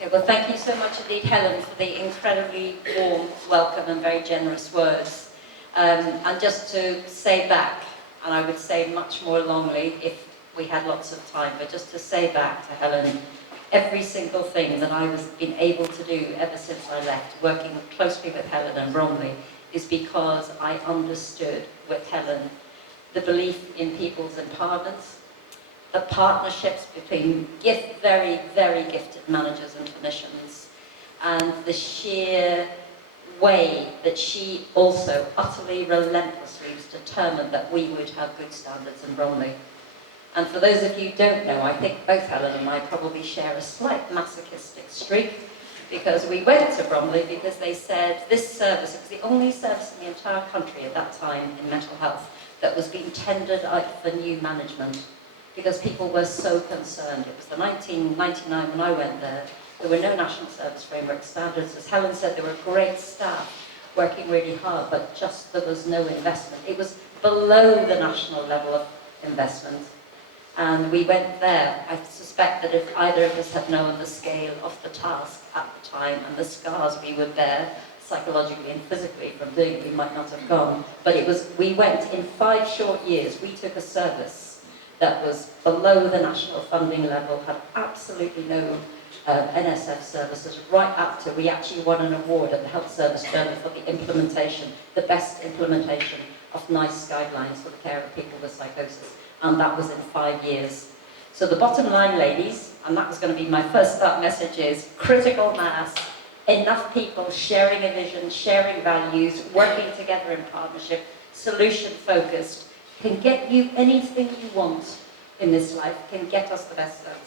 Okay, well, thank you so much indeed, Helen, for the incredibly warm welcome and very generous words. And just to say back, and I would say much more longly if we had lots of time, but just to say back to Helen, every single thing that I was been able to do ever since I left, working closely with Helen and Bromley, is because I understood with Helen the belief in people's empowerment, the partnerships between very, very gifted managers and clinicians, and the sheer way that she also utterly relentlessly was determined that we would have good standards in Bromley. And for those of you who don't know, I think both Helen and I probably share a slight masochistic streak, because we went to Bromley because they said this service, it was the only service in the entire country at that time in mental health that was being tendered out for new management, because people were so concerned. It was the 1999 when I went there. There were no national service framework standards. As Helen said, there were great staff working really hard, but just there was no investment. It was below the national level of investment. And we went there. I suspect that if either of us had known the scale of the task at the time and the scars we would bear psychologically and physically from doing it, we might not have gone. But it was, we went in 5 short years. We took a service that was below the national funding level, had absolutely no NSF services, right up to, we actually won an award at the Health Service Journal for the implementation, the best implementation of NICE guidelines for the care of people with psychosis. And that was in 5 years. So the bottom line, ladies, and that was going to be my first start message, is critical mass, enough people sharing a vision, sharing values, working together in partnership, solution-focused, can get you anything you want in this life, can get us the best services.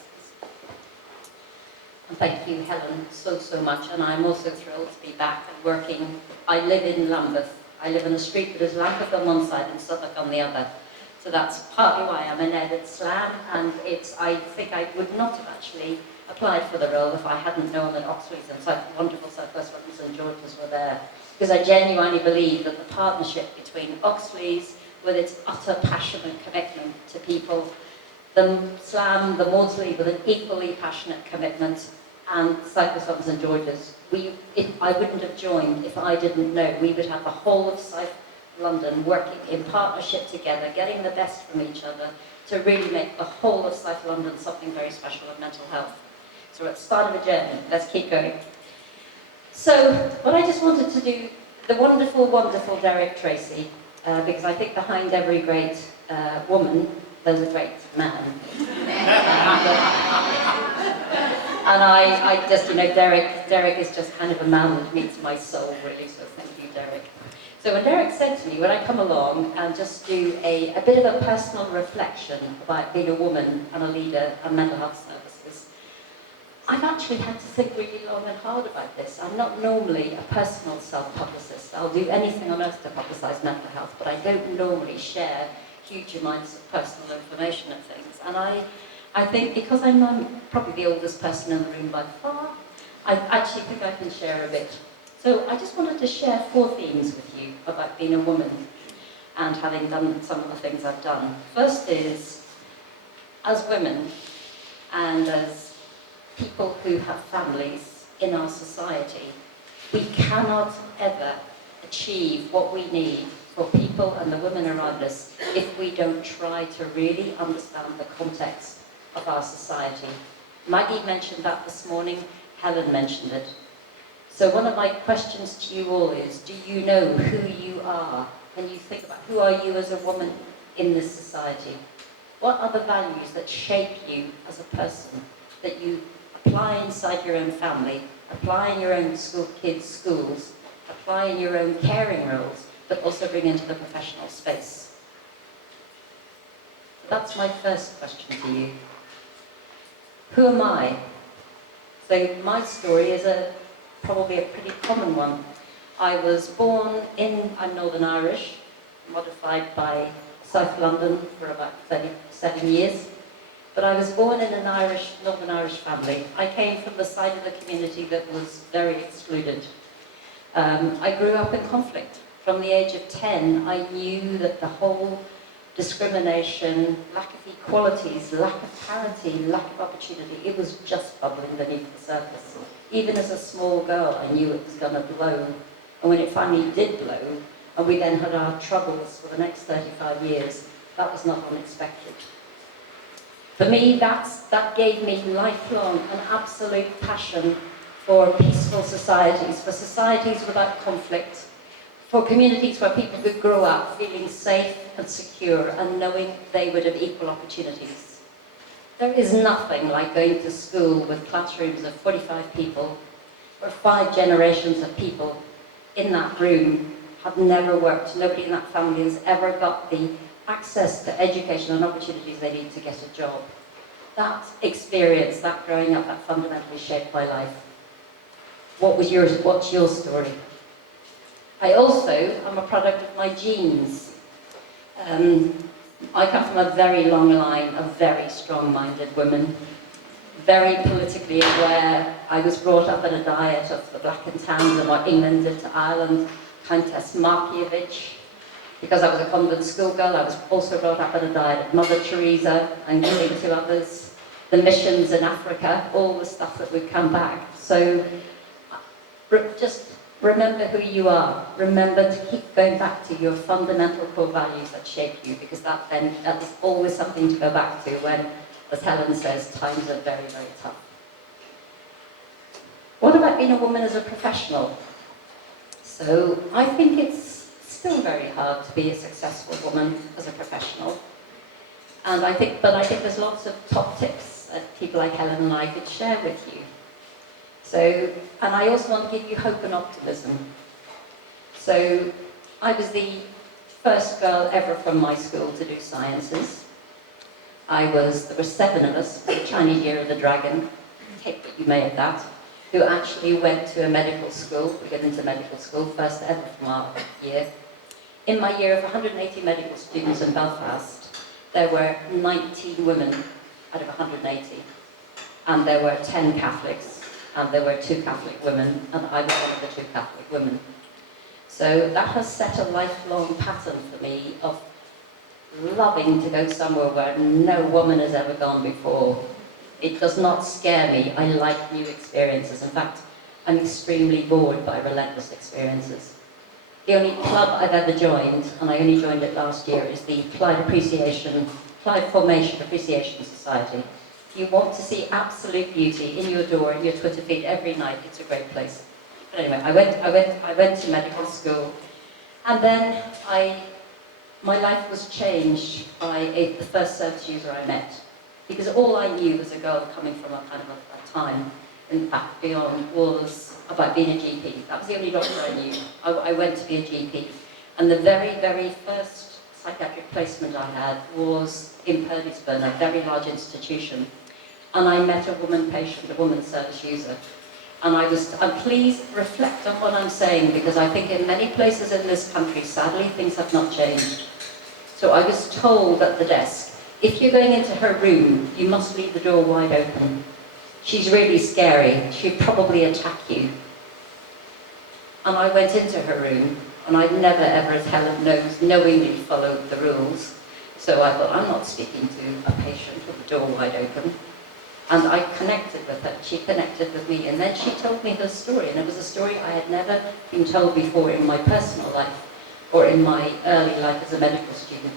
And thank you, Helen, so much. And I'm also thrilled to be back and working. I live in Lambeth. I live in a street that is Lambeth on one side and Suffolk on the other. So that's partly why I'm an edit slam, and I think I would not have actually applied for the role if I hadn't known that Oxley's and wonderful South West Rutlands and Georges were there. Because I genuinely believe that the partnership between Oxley's, with its utter passionate commitment to people, the Slam, the Maudsley with an equally passionate commitment, and South West Rutlands and Georges, I wouldn't have joined if I didn't know we would have the whole of South London working in partnership together, getting the best from each other to really make the whole of South London something very special in mental health. So we're at the start of a journey. Let's keep going. So what I just wanted to do, the wonderful, wonderful Derek Tracy, because I think behind every great woman, there's a great man. And I just, Derek is just kind of a man that meets my soul, really, so thank you, Derek. So when Derek said to me, when I come along and just do a bit of a personal reflection about being a woman and a leader and mental health services, I've actually had to think really long and hard about this. I'm not normally a personal self-publicist. I'll do anything on earth to publicise mental health, but I don't normally share huge amounts of personal information and things. And I think because I'm probably the oldest person in the room by far, I actually think I can share a bit. So I just wanted to share 4 themes with you about being a woman and having done some of the things I've done. First is, as women and as people who have families in our society, we cannot ever achieve what we need for people and the women around us if we don't try to really understand the context of our society. Maggie mentioned that this morning, Helen mentioned it. So one of my questions to you all is, do you know who you are? Can you think about who are you as a woman in this society? What are the values that shape you as a person, that you apply inside your own family, apply in your own kids' schools, apply in your own caring roles, but also bring into the professional space? So that's my first question to you. Who am I? So my story is probably a pretty common one. I was born I'm Northern Irish, modified by South London for about 37 years. But I was born in an Northern Irish family. I came from the side of the community that was very excluded. I grew up in conflict. From the age of 10, I knew that the whole discrimination, lack of equalities, lack of parity, lack of opportunity. It was just bubbling beneath the surface. Even as a small girl, I knew it was going to blow. And when it finally did blow, and we then had our troubles for the next 35 years, that was not unexpected. For me, that gave me lifelong and absolute passion for peaceful societies, for societies without conflict, for communities where people could grow up feeling safe and secure and knowing they would have equal opportunities. There is nothing like going to school with classrooms of 45 people, where 5 generations of people in that room have never worked. Nobody in that family has ever got the access to education and opportunities they need to get a job. That experience, that growing up, that fundamentally shaped my life. What's your story? I also am a product of my genes. I come from a very long line of very strong-minded women, very politically aware. I was brought up in a diet of the black and tans and what England did to Ireland, Countess Markievicz. Because I was a convent schoolgirl, I was also brought up in a diet of Mother Teresa and giving to others, the missions in Africa, all the stuff that would come back. So just remember who you are. Remember to keep going back to your fundamental core values that shape you, because that is always something to go back to when, as Helen says, times are very, very tough. What about being a woman as a professional? So I think it's still very hard to be a successful woman as a professional. And I think there's lots of top tips that people like Helen and I could share with you. So, and I also want to give you hope and optimism. So, I was the first girl ever from my school to do sciences. There were 7 of us, the Chinese Year of the Dragon, take what you may of that, who actually went to a medical school. We got into medical school, first ever from our year. In my year of 180 medical students in Belfast, there were 19 women out of 180. And there were 10 Catholics, and there were 2 Catholic women, and I was one of the 2 Catholic women. So that has set a lifelong pattern for me of loving to go somewhere where no woman has ever gone before. It does not scare me. I like new experiences. In fact, I'm extremely bored by relentless experiences. The only club I've ever joined, and I only joined it last year, is the Clyde Formation Appreciation Society. If you want to see absolute beauty in your door, in your Twitter feed every night, it's a great place. But anyway, I went to medical school, and then my life was changed by the first service user I met, because all I knew as a girl coming from a kind of a time in fact beyond was about being a GP. That was the only doctor I knew. I went to be a GP, and the very, very first psychiatric placement I had was in Purdysburn, a very large institution. And I met a woman patient, a woman service user. And please reflect on what I'm saying, because I think in many places in this country, sadly, things have not changed. So I was told at the desk, if you're going into her room, you must leave the door wide open. She's really scary. She'd probably attack you. And I went into her room, and I'd never, ever, as Helen knows, knowingly followed the rules. So I thought, I'm not speaking to a patient with the door wide open. And I connected with her, she connected with me, and then she told me her story, and it was a story I had never been told before in my personal life, or in my early life as a medical student.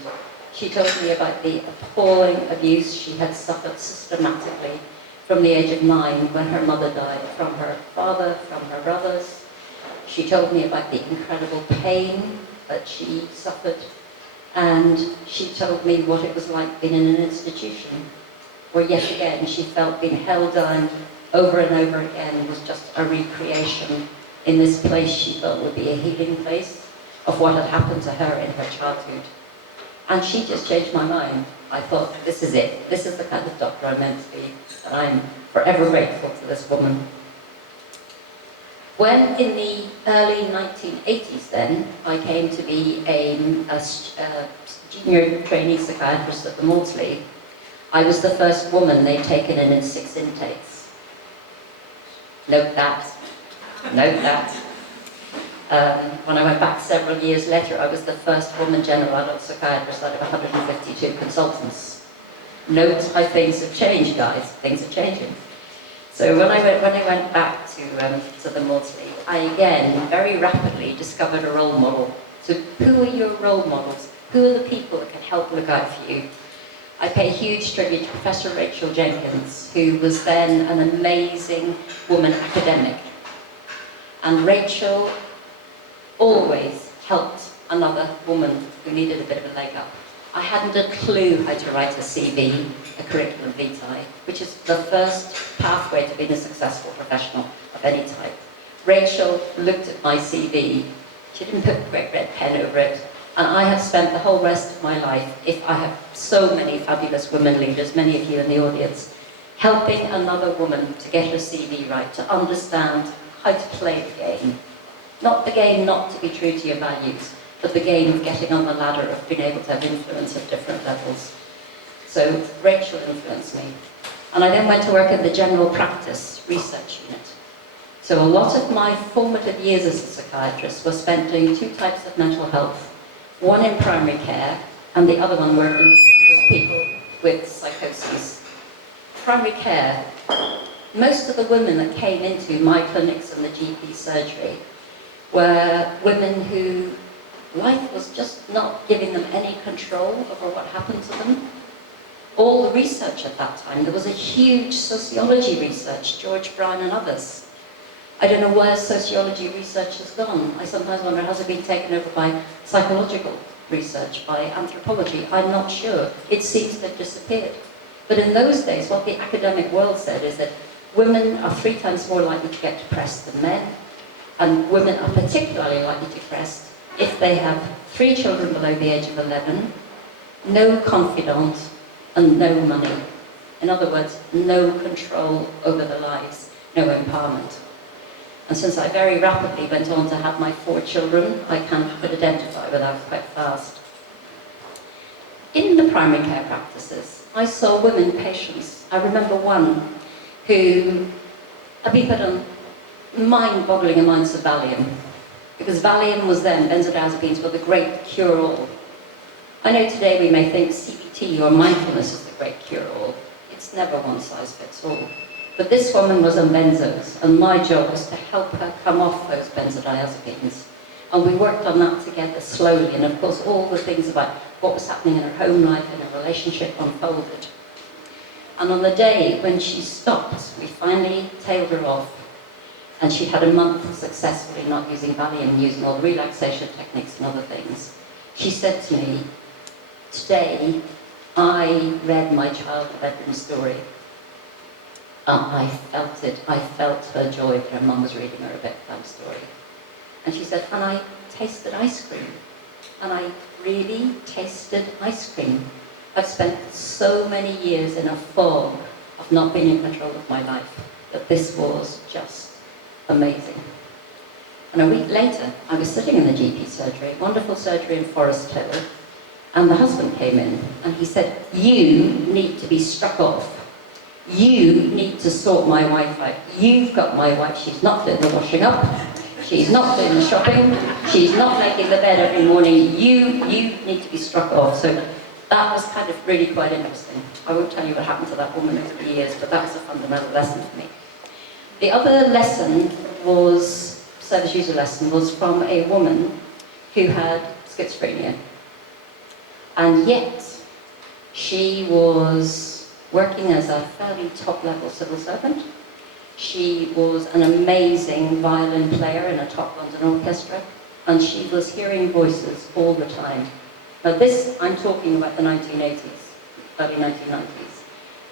She told me about the appalling abuse she had suffered systematically from the age of 9 when her mother died, from her father, from her brothers. She told me about the incredible pain that she suffered, and she told me what it was like being in an institution where yet again she felt being held down over and over again was just a recreation in this place she thought would be a healing place of what had happened to her in her childhood. And she just changed my mind. I thought, this is it. This is the kind of doctor I'm meant to be, and I'm forever grateful to this woman. When in the early 1980s then, I came to be a junior trainee psychiatrist at the Maudsley, I was the first woman they'd taken in 6 intakes. Note that. Note that. When I went back several years later, I was the first woman general adult psychiatrist out of 152 consultants. Note how things have changed, guys. Things are changing. So when I went back to the Maudsley, I again very rapidly discovered a role model. So who are your role models? Who are the people that can help look out for you? I pay huge tribute to Professor Rachel Jenkins, who was then an amazing woman academic. And Rachel always helped another woman who needed a bit of a leg up. I hadn't a clue how to write a CV, a curriculum vitae, which is the first pathway to being a successful professional of any type. Rachel looked at my CV, she didn't put a great red pen over it, and I have spent the whole rest of my life, if I have so many fabulous women leaders, many of you in the audience, helping another woman to get her CV right, to understand how to play the game. Not the game not to be true to your values, but the game of getting on the ladder of being able to have influence at different levels. So Rachel influenced me. And I then went to work in the general practice research unit. So a lot of my formative years as a psychiatrist was spent doing two types of mental health. One in primary care, and the other one working with people with psychoses. Primary care, most of the women that came into my clinics and the GP surgery were women who life was just not giving them any control over what happened to them. All the research at that time, there was a huge sociology research, George Brown and others. I don't know where sociology research has gone. I sometimes wonder, has it been taken over by psychological research, by anthropology? I'm not sure. It seems to have disappeared. But in those days, what the academic world said is that women are 3 times more likely to get depressed than men, and women are particularly likely to get depressed if they have 3 children below the age of 11, no confidant, and no money. In other words, no control over their lives, no empowerment. And since I very rapidly went on to have my 4 children, I could identify with that quite fast. In the primary care practices, I saw women patients. I remember one who had been put on mind-boggling amounts of Valium, because Valium was then, benzodiazepines were the great cure-all. I know today we may think CBT or mindfulness is the great cure-all. It's never one size fits all. But this woman was on benzos, and my job was to help her come off those benzodiazepines. And we worked on that together slowly, and of course all the things about what was happening in her home life and her relationship unfolded. And on the day when she stopped, we finally tailed her off, and she had a month successfully not using Valium, using all the relaxation techniques and other things. She said to me, "Today, I read my child's bedroom story. I felt it. I felt her joy that her mum was reading her a bedtime story." And she said, "And I tasted ice cream. And I really tasted ice cream. I've spent so many years in a fog of not being in control of my life that this was just amazing." And a week later, I was sitting in the GP surgery, wonderful surgery in Forest Hill, and the husband came in and he said, "You need to be struck off. You need to sort my wife out. You've got my wife, she's not doing the washing up, she's not doing the shopping, she's not making the bed every morning. You need to be struck off." So that was kind of really quite interesting. I won't tell you what happened to that woman over the years, but that was a fundamental lesson for me. The other lesson was, service user lesson, was from a woman who had schizophrenia. And yet, she was working as a fairly top-level civil servant. She was an amazing violin player in a top London orchestra, and she was hearing voices all the time. Now this, I'm talking about the 1980s, early 1990s.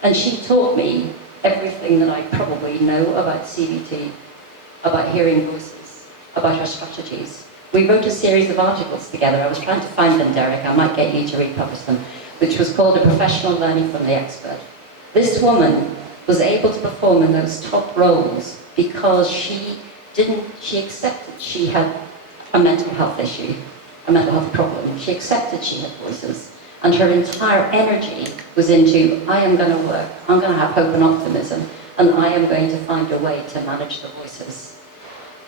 And she taught me everything that I probably know about CBT, about hearing voices, about her strategies. We wrote a series of articles together. I was trying to find them, Derek. I might get you to republish them, which was called A Professional Learning from the Expert. This woman was able to perform in those top roles because she accepted she had a mental health issue, a mental health problem. She accepted she had voices. And her entire energy was into, I am going to work, I'm going to have hope and optimism, and I am going to find a way to manage the voices.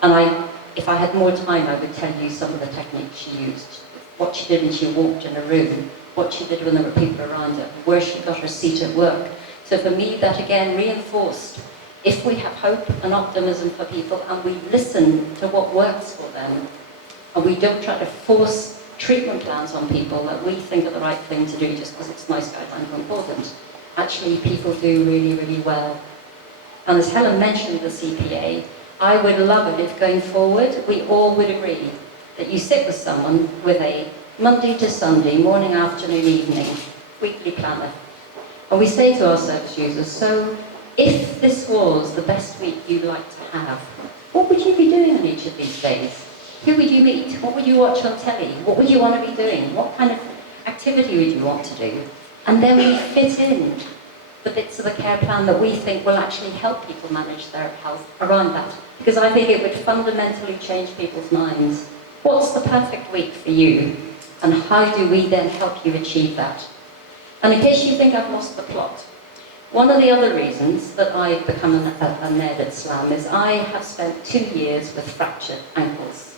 And I if I had more time, I would tell you some of the techniques she used, what she did when she walked in a room, what she did when there were people around her, where she got her seat at work. So for me, that again reinforced, if we have hope and optimism for people and we listen to what works for them, and we don't try to force treatment plans on people that we think are the right thing to do just because it's nice guidelines are important, actually people do really, really well. And as Helen mentioned the CPA, I would love it if going forward we all would agree that you sit with someone with a Monday to Sunday, morning, afternoon, evening, weekly planner. And we say to our service users, so if this was the best week you'd like to have, what would you be doing on each of these days? Who would you meet? What would you watch on telly? What would you want to be doing? What kind of activity would you want to do? And then we fit in the bits of the care plan that we think will actually help people manage their health around that. Because I think it would fundamentally change people's minds. What's the perfect week for you? And how do we then help you achieve that? And in case you think I've lost the plot, one of the other reasons that I've become a nerd at SLAM is I have spent 2 years with fractured ankles.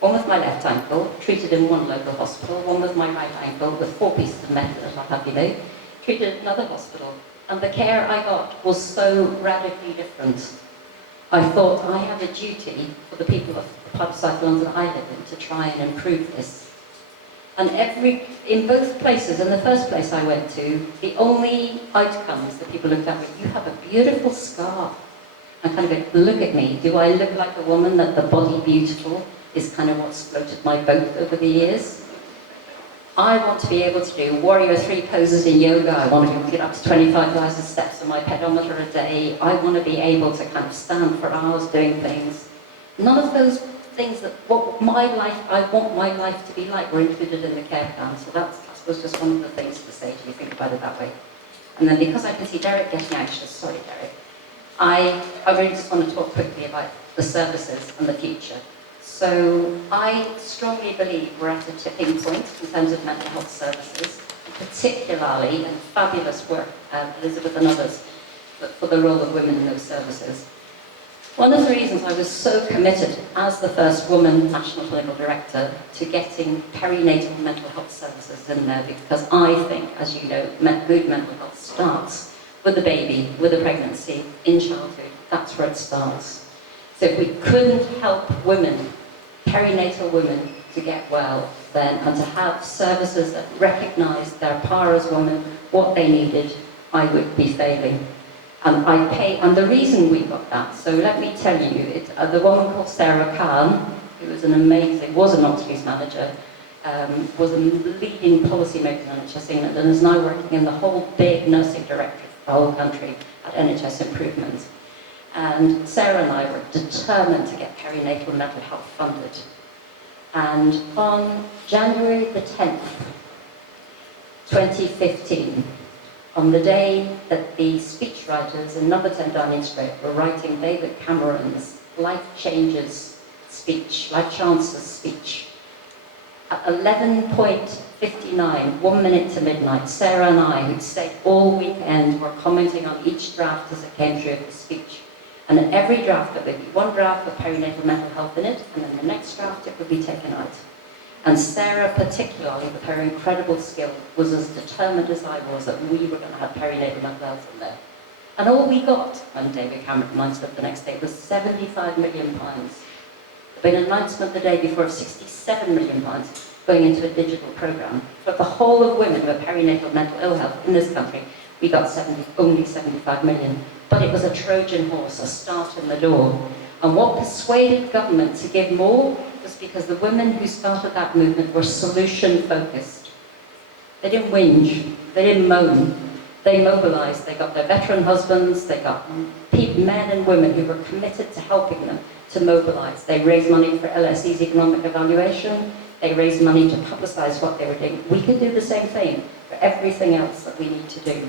One with my left ankle, treated in one local hospital, one with my right ankle with 4 pieces of metal, as I'll have you know, treated in another hospital. And the care I got was so radically different. I thought I have a duty for the people of the part of South London I live in to try and improve this. And in both places, in the first place I went to, the only outcomes that people looked at were, you have a beautiful scar. And kind of go, look at me, do I look like a woman that the body beautiful is kind of what's floated my boat over the years? I want to be able to do warrior 3 poses in yoga. I want to be able to get up to 25,000 steps on my pedometer a day. I want to be able to kind of stand for hours doing things. None of those things that I want my life to be like were included in the care plan. So that's, I suppose, just one of the things to say to you, think about it that way. And then because I can see Derek getting anxious, sorry Derek, I really just want to talk quickly about the services and the future. So I strongly believe we're at a tipping point in terms of mental health services, particularly, and fabulous work, Elizabeth and others, for the role of women in those services. One of the reasons I was so committed as the first woman National Clinical Director to getting perinatal mental health services in there, because I think, as you know, good mental health starts with the baby, with the pregnancy, in childhood. That's where it starts. So if we couldn't help women, perinatal women, to get well then, and to have services that recognised their power as women, what they needed, I would be failing. And the reason we got that, so let me tell you, the woman called Sarah Khan, who was an Oxley's manager, was a leading policymaker in NHS England and is now working in the whole big nursing directorate for the whole country at NHS Improvement. And Sarah and I were determined to get perinatal mental health funded. And on January the 10th, 2015, on the day that the speechwriters in Number 10 Downing Street were writing David Cameron's Life Changes speech, Life Chances speech, at 11:59, 1 minute to midnight, Sarah and I, who'd stayed all weekend, were commenting on each draft as it came through of the speech. And in every draft, there would be one draft with perinatal mental health in it, and then the next draft, it would be taken out. And Sarah, particularly, with her incredible skill, was as determined as I was that we were going to have perinatal mental health in there. And all we got, when David Cameron announced it the next day, was £75 million. There'd been an announcement the day before of £67 million going into a digital programme. For the whole of women with perinatal mental ill health in this country, we got only 75 million. But it was a Trojan horse, a start in the door. And what persuaded government to give more was because the women who started that movement were solution-focused. They didn't whinge, they didn't moan, they mobilised. They got their veteran husbands, they got men and women who were committed to helping them to mobilise. They raised money for LSE's economic evaluation, they raised money to publicise what they were doing. We can do the same thing for everything else that we need to do.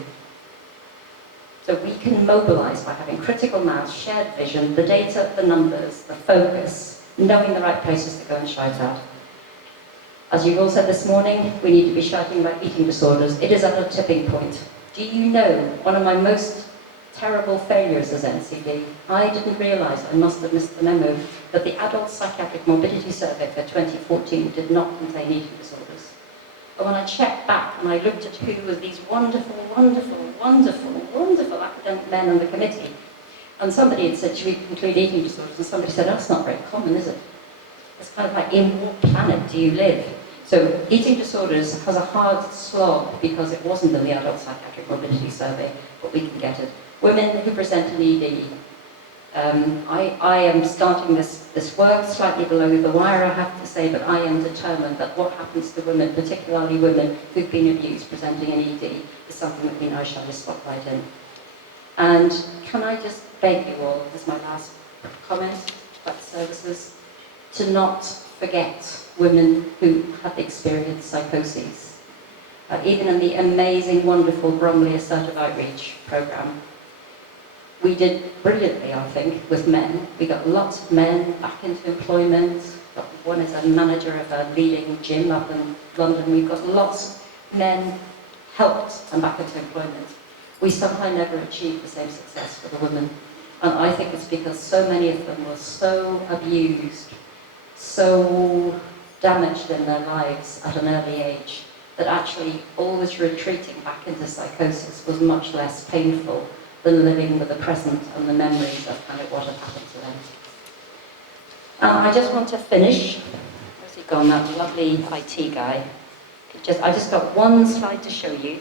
So we can mobilise by having critical mass, shared vision, the data, the numbers, the focus, knowing the right places to go and shout at. As you've all said this morning, we need to be shouting about eating disorders. It is at a tipping point. Do you know one of my most terrible failures as NCD. I didn't realise, I must have missed the memo, that the Adult Psychiatric Morbidity Survey for 2014 did not contain eating disorders. But when I checked back and I looked at who were these wonderful, wonderful, wonderful, wonderful academic men on the committee, and somebody had said, should we include eating disorders? And somebody said, that's not very common, is it? It's kind of like, in what planet do you live? So eating disorders has a hard slog because it wasn't in the Adult Psychiatric Morbidity Survey, but we can get it. Women who present an ED. I am starting this work slightly below the wire, I have to say, but I am determined that what happens to women, particularly women who've been abused presenting an ED, is something that we now shine a spotlight in. And can I just beg you all, as my last comment about services, to not forget women who have experienced psychoses. Even in the amazing, wonderful Bromley Assertive Outreach programme, we did brilliantly, I think, with men. We got lots of men back into employment. One is a manager of a leading gym up in London. We've got lots of men helped and back into employment. We somehow never achieved the same success for the women. And I think it's because so many of them were so abused, so damaged in their lives at an early age, that actually always retreating back into psychosis was much less painful than living with the present and the memories of kind of what had happened to them. I just want to finish. Where's he gone, that lovely IT guy? I just got one slide to show you,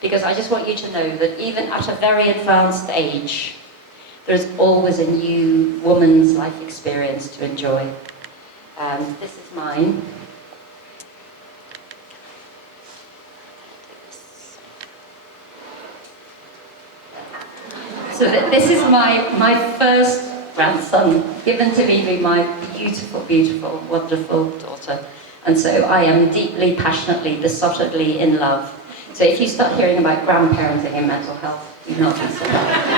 because I just want you to know that even at a very advanced age, there's always a new woman's life experience to enjoy. This is mine. So this is my first grandson, given to me by my beautiful, beautiful, wonderful daughter. And so I am deeply, passionately, besottedly in love. So if you start hearing about grandparenting and mental health, do not be surprised.